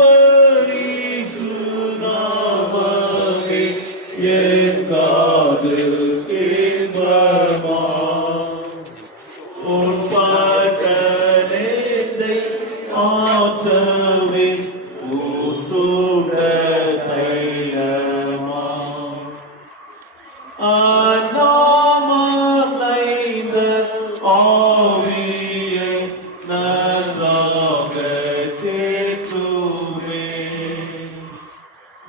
பரிசு நாமமே என் காது கேட்பமா உன் பாட்டனேத்தை ஆற்றவே ஊற்றுட தைலமா அநாமலைந்த ஆவியை நன்றாக தேற்றுவே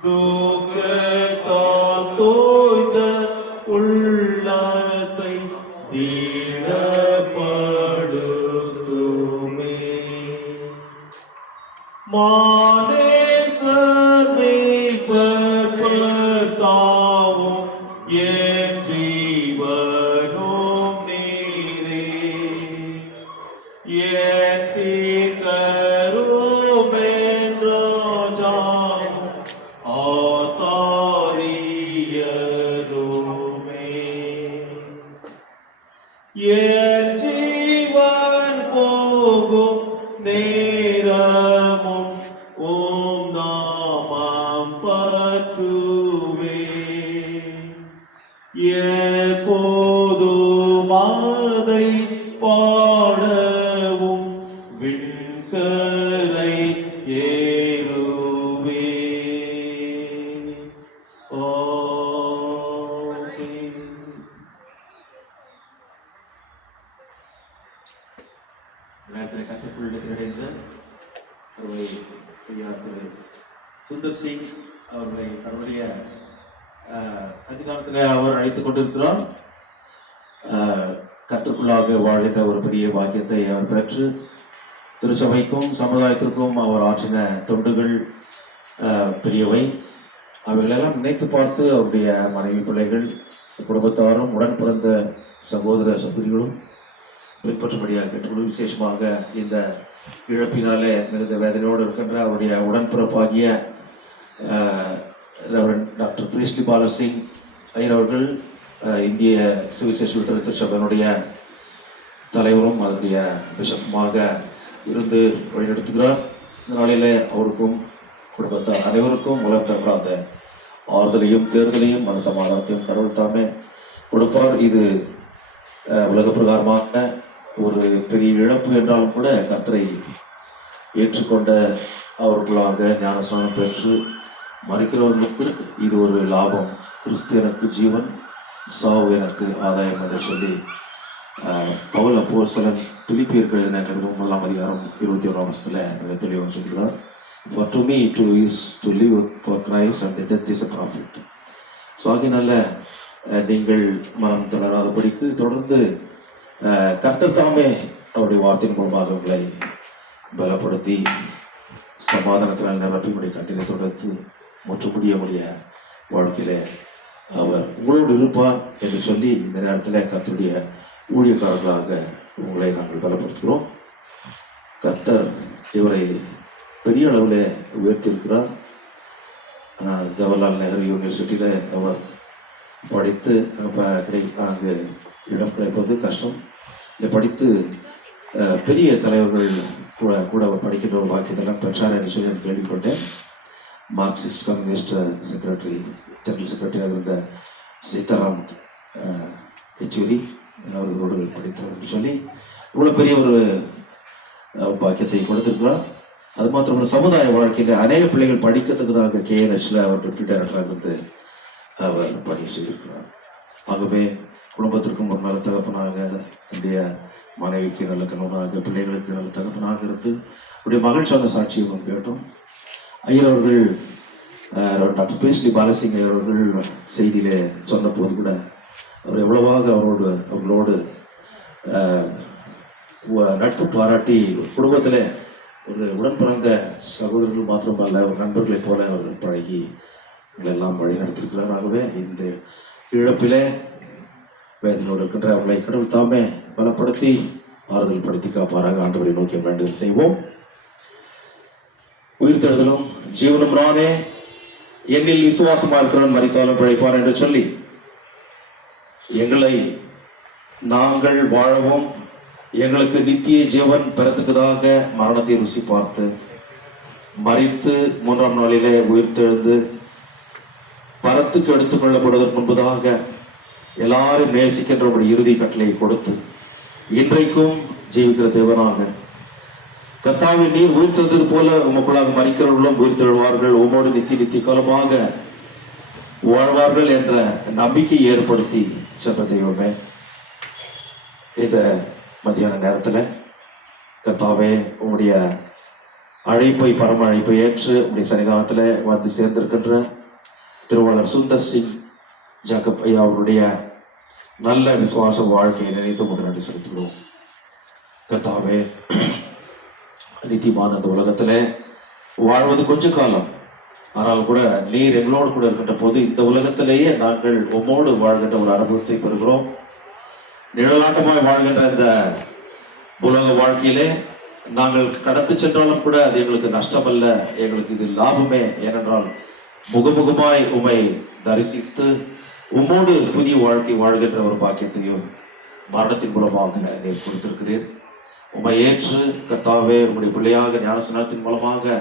துக்கத்தால் தோய்ந்த உள்ளத்தை தீடப்படுத்துமே மானேசர் மேசற்பர்த்தாவும் என் ஜீவனும் நீரே என் தீர்க்கரும் என்றாஜாவும் ஆசாரியருமே என் ஜீவன் போகும் நேரமும் ஓம் நாமம் பற்றுவே எப்போதும் அதை பாடவும் விண்கரை ஏறுவே நேரத்தில் கற்றுக்கொள்ளுகின்ற திரு சுந்தர் சிங் அவர்களை தன்னுடைய சன்னிதானத்தில் அவர் அழைத்துக் கொண்டிருக்கிறார். கற்றுக்குள்ளாக வாழ்கின்ற ஒரு பெரிய பாக்கியத்தை அவர் பெற்று திருச்சபைக்கும் சமுதாயத்திற்கும் அவர் ஆற்றின தொண்டுகள் பெரியவை. அவைகளெல்லாம் நினைத்து பார்த்து அவருடைய மனைவி பிள்ளைகள் குடும்பத்தாரும் உடன் பிறந்த சகோதர சகோதரிகளும் பின்பற்றும்படியாக கேட்டுக்கொண்டு விசேஷமாக இந்த இழப்பினாலே மிகுந்த வேதனையோடு இருக்கின்ற அவருடைய உடன்பிறப்பாகிய டாக்டர் பிரீஸ்லி பாலசிங் ஐயர் அவர்கள் இந்திய சுவிசேஷ லுத்தரன் திருச்சபையினுடைய தலைவரும் அதனுடைய பிஷப்புமாக இருந்து வழிநடத்துகிறார். இந்த நாளிலே அவருக்கும் குடும்பத்தார் அனைவருக்கும் உலகம் தரப்படாத ஆறுதலையும் தேர்தலையும் மன சமாதானத்தையும் கடவுள் தாமே கொடுப்பார். இது உலக பிரகாரமாக ஒரு பெரிய இழப்பு என்றாலும் கூட கர்த்தரை ஏற்றுக்கொண்ட அவர்களாக ஞானஸ்நானம் பெற்று மறிக்கிறவர்களுக்கு இது ஒரு லாபம். கிறிஸ்து எனக்கு ஜீவன், சாவு எனக்கு ஆதாயம் என்று சொல்லி பவுல் அப்போஸ்தலன் பிலிப்பியருக்கு எழுதின நிருபம் 1 அதிகாரம் 21 மிக தெளிவாக சொல்கிறார். For to me to live for Christ and the death is a profit. So ஆகினால நீங்கள் மனம் தளராதபடிக்கு தொடர்ந்து கர்த்தர் தாமே அவருடைய வார்த்தையின் மூலமாக உங்களை பலப்படுத்தி சமாதானத்தினால் நிரப்பினுடைய கண்டினை தொடர்ந்து முற்றுமுடிய வாழ்க்கையில அவர் உங்களோடு இருப்பார் என்று சொல்லி இந்த நேரத்தில் கர்த்தருடைய ஊழியக்காரர்களாக உங்களை நாங்கள் பலப்படுத்துகிறோம். கர்த்தர் இவரை பெரிய அளவில் உயர்த்தியிருக்கிறார். ஜவஹர்லால் நேரு யூனிவர்சிட்டியில் அவர் படித்து அங்கே இடம் கிடைப்பது கஷ்டம். இதை படித்து பெரிய தலைவர்கள் கூட அவர் படிக்கின்ற ஒரு வாக்கியத்தெல்லாம் பெற்றார் என்று சொல்லி நான் கேள்விப்பட்டேன். மார்க்சிஸ்ட் கம்யூனிஸ்ட் செக்ரட்டரி ஜெனரல் செக்ரட்டரியாக இருந்த சீதாராம் யெச்சூரி அவர்களோடு படித்தார் என்று சொல்லி இவ்வளோ பெரிய ஒரு பாக்கியத்தை கொடுத்திருக்கிறார். அது மாத்திரம் சமுதாய வாழ்க்கையில் அநேக பிள்ளைகள் படிக்கிறதுக்காக KNHல அவர் டெப்டி டைரக்டராக இருந்து அவர் பணி செய்திருக்கிறார். ஆகவே குடும்பத்திற்கும் ஒரு நல்ல தகப்பனாக, என்னுடைய மனைவிக்கு நல்ல கணவனாக, பிள்ளைகளுக்கு நல்ல தகப்பனாக இருந்து அவருடைய மகிழ்ச்சியான சாட்சியம் கேட்டோம். ஐயர் அவர்கள் டாக்டர் பிரீஸ்லி பாலசிங் ஐயர் அவர்கள் செய்தியிலே சொன்ன போது கூட அவர் எவ்வளவாக அவர்களோடு நட்பு பாராட்டி குடும்பத்தில் ஒரு உடன் பிறந்த சகோதரர்கள் மாத்திரமல்ல ஒரு நண்பர்களைப் போல அவர்கள் பழகி எங்களெல்லாம் வழி நடத்திருக்கிறார். ஆகவே இந்த இழப்பிலே வேதனையோடு இருக்கின்ற அவர்களை கடவுள் தாமே பலப்படுத்தி ஆறுதல் படுத்தி காப்பாராக ஆண்டவரை நோக்கி வேண்டுதல் செய்வோம். உயிர்த்தெழுதலும் ஜீவனும் நானே, என்னில் விசுவாசமா இருக்கிறவன் மரித்தாலும் பிழைப்பான் என்று சொல்லி எங்களை நாங்கள் வாழவும் எங்களுக்கு நித்திய ஜீவன் பெறத்துக்குதாக மரணத்தை ருசி பார்த்து மரித்து 3ஆம் நாளிலே உயிர்த்தெழுந்து பரத்துக்கு எடுத்துக் கொள்ளப்படுவதற்கு முன்பதாக எல்லாரும் நேசிக்கின்ற ஒரு இறுதி கட்டளையை கொடுத்து இன்றைக்கும் ஜீவிக்கிற தேவனாக கர்த்தாவே, நீர் உயிர்த்தெழுந்தது போல உமக்குள்ளாக மரிக்கிறவர்களும் உயிர்த்தெழுவார்கள், உமோடு நித்தி காலமாக வாழ்வார்கள் என்ற நம்பிக்கையை ஏற்படுத்தி சென்ற தெய்வமே, இந்த மத்தியான நேரத்தில் கர்த்தாவே உங்களுடைய அழைப்பை, பரம அழைப்பை ஏற்று உங்களுடைய சன்னிதானத்தில் வந்து சேர்ந்திருக்கின்ற திருவாளர் சுந்தர் சிங் ஜாக்கப் ஐயா அவருடைய நல்ல விசுவாச வாழ்க்கையை நினைத்து உங்களுக்கு நன்றி செலுத்துகிறோம். கர்த்தாவே, நித்தியமான அந்த உலகத்தில் வாழ்வது கொஞ்ச காலம், ஆனால் கூட நீர் எங்களோடு கூட இருக்கின்ற போது இந்த உலகத்திலேயே நாங்கள் உம்மோடு வாழ்கின்ற ஒரு அனுபவத்தை பெறுகிறோம். நிழலாட்டமாய் வாழ்கின்ற இந்த உலக வாழ்க்கையிலே நாங்கள் கடந்து சென்றாலும் கூட அது எங்களுக்கு நஷ்டமல்ல, எங்களுக்கு இது லாபமே. ஏனென்றால் முகமுகமாய் உம்மை தரிசித்து உம்மோடு புதிய வாழ்க்கை வாழ்கின்ற ஒரு பாக்கியத்தையும் மரணத்தின் மூலமாக நீர் கொடுத்திருக்கிறீர். உம்மை ஏற்று கர்த்தாவே உம்முடைய பிள்ளையாக ஞானஸ்நானத்தின் மூலமாக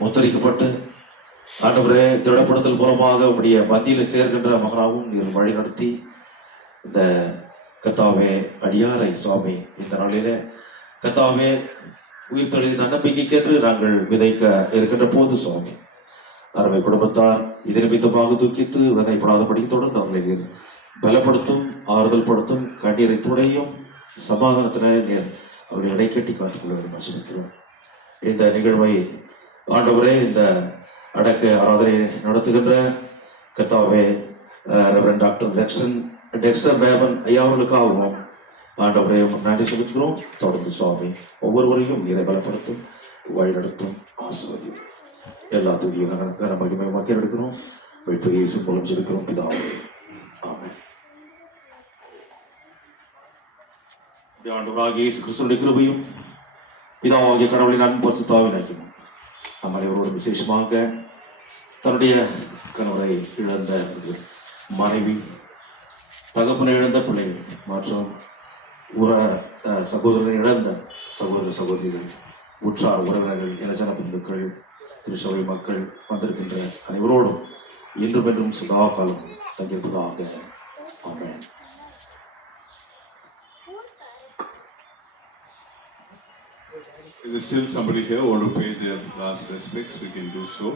முத்தரிக்கப்பட்டு ஆண்டவரே திடப்படுத்தல் மூலமாக உம்முடைய மத்தியில் சேர்கின்ற மகனாகவும் நீர் வழி நடத்தி இந்த கர்த்தாவே அடியாரை சுவாமி இந்த நாளிலே கர்த்தாவே உயிர்த்தெழுதி நம்பிக்கைக்கென்று நாங்கள் விதைக்க இருக்கின்ற போது சுவாமி அருமை குடும்பத்தார் இது நிமித்தமாக தூக்கித்து விதைப்படாதபடி தொடர்ந்து அவர்களை பலப்படுத்தும், ஆறுதல் படுத்தும், கண்ணீரை துடையும், சமாதானத்தின நீர் அவர்களை இடைக்கட்டி காத்துக்கொள்ள ஆசீர்வதிக்கிறோம். இந்த நிகழ்வை ஆண்டவரே இந்த அடக்க ஆராதனை நடத்துகின்ற கர்த்தாவே ரெவரண்ட் டாக்டர் டெக்ஸ்டர் மேவன் ஐயா அவர்களுக்காகவும் ஆண்டவரே நன்றி செலுத்துகிறோம். தொடர்ந்து சுவாமி ஒவ்வொருவரையும் நீரை பலப்படுத்தும், வழிநடத்தும், ஆசீர்வதியும். எல்லா துதியும் மகிமையாக எடுக்கிறோம். வெற்றி இயேசு மூலம் ஜெபிக்கிறோம் பிதாவே, ஆமென். ஆண்டவராகிய இயேசு கிறிஸ்துவின் கிருபையும் பிதாவாகிய கடவுளின் அன்பு பரிசுத்தாவின் ஐக்கியமும் நம் அனைவரோடு விசேஷமாக தன்னுடைய கணவரை இழந்த மனைவி, தகப்பனை இழந்த பிள்ளைகள் மற்றும் சகோதரனை இழந்த சகோதர சகோதரிகள், உற்றார் உறவினர்கள், இனஜன பந்துக்கள், திருச்சபை மக்கள் வந்திருக்கின்ற அனைவரோடும் இன்றும் என்றும் சதா காலம் தங்கியிருப்பதாக. ஆமென். If there's still somebody here who want to pay their last respects, we can do so.